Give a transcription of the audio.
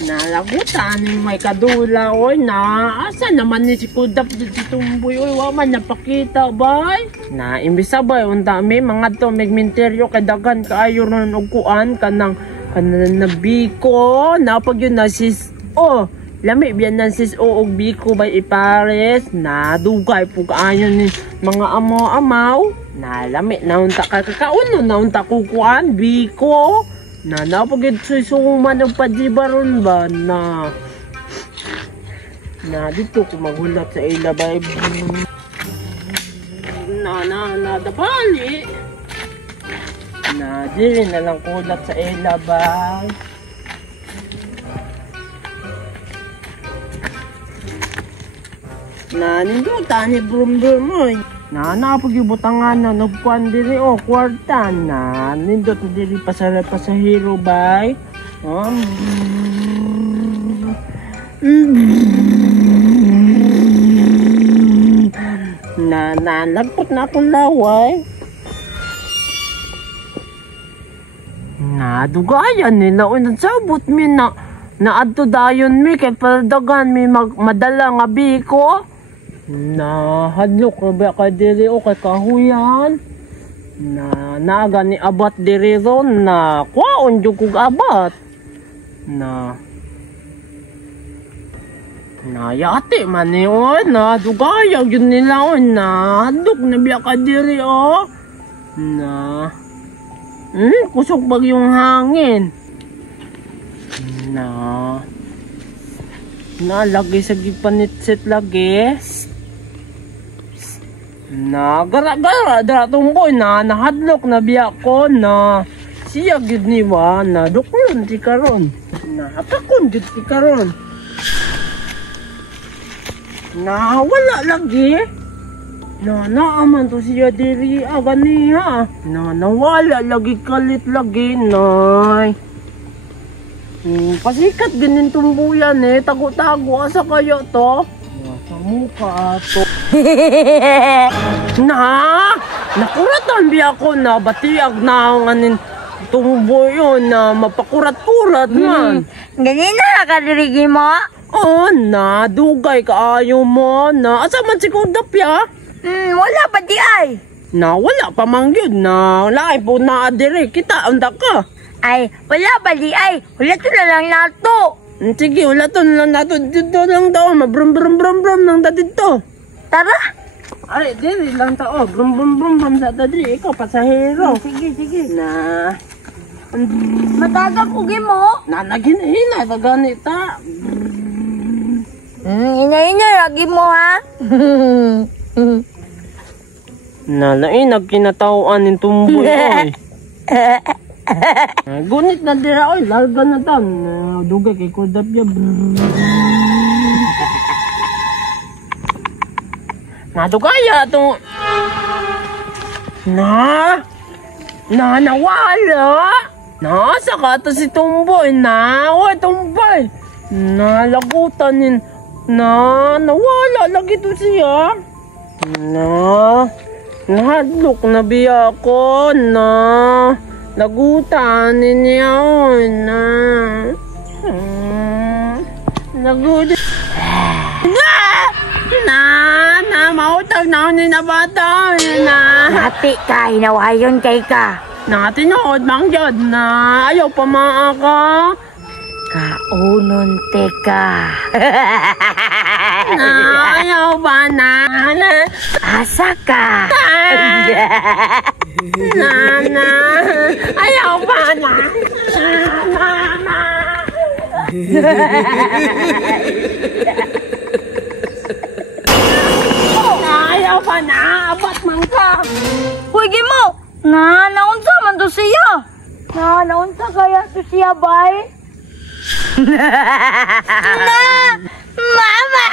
Nalagutan may kadula oy na asa naman ni si Kudap si Tumboy oy wa man napakita bay. Na imbis sabay unta may mga to megmenteryo kay daghan kaayo ron og kuan kanang nabiko na pag yun na sis lami biyan nan sis og biko bay ipares na dugay po kaayo ni mga amaw na lami na unta kakauno na unta kukuan biko. Na napagid susuman ng padibaron ba na dito ko magulat sa ila ba na dapali na dili na lang kulat sa ila ba na ninduta ni brum oy na napagibutangan na nagkuhan diri kwarta na nindot diri pasahero bay na lagpot na akong laway na dugayan nila nagsabot mi na adto dayon mi kay paladagan mi madala nga biko. Na hadlok na ba ka diri kay kahuyan na naga ni abat diri ron na kwaon jud kog abat na yate man ni na dugayag yun nila na hadlok na ba ka diri na kusog bagyong hangin na lagi sa gipanitsit lagi na gara-gara dara tumboy na nahadlok na biya ko na siya gid ni wa na duklon ti karon na apakon gid ti karon na wala lagi na naaman to siya diri agani ha na nawala lagi kalit lagi nay pasikat ganin tumbuyan tago-tago asa kayo to sa mukha to nakuratan biya ko na batiag na nganin tumboy yun na mapakurat-kurat man ganyan na nakadirigi mo? Na dugay kaayo mo na asa man si Kudap ya? Wala pa di ay na wala pa mangyod na laay po na adire kita anda ka ay wala ba di ay wala to na lang nato. Sige wala to na lang nato dito lang daw mabrum brum brum brum nang dito tara ay diri lang tao brum brum brum brum sa diri ikaw pasahero sige na matagag ugi mo na naginhila ta ganita ina lagi mo ha na lain nagkinatawaan ning tumboy oy gunit na dira oy larga na tan dugay kay Kudap ya nadugaya to nawala na saka to si Tumboy oy Tumboy na lagutan nawala lagi to siya nahadlok na biya ko lagutan niya lagutan mautag na ni na bata hati ka hinawayon kay ka tinood mang jod na ayaw pa maaka kaunon teka ayaw ba na asa ka ayaw ba na ayaw pa na abat man ka huwag mo naunsa man to siya naunsa kaya to siya bay Mama!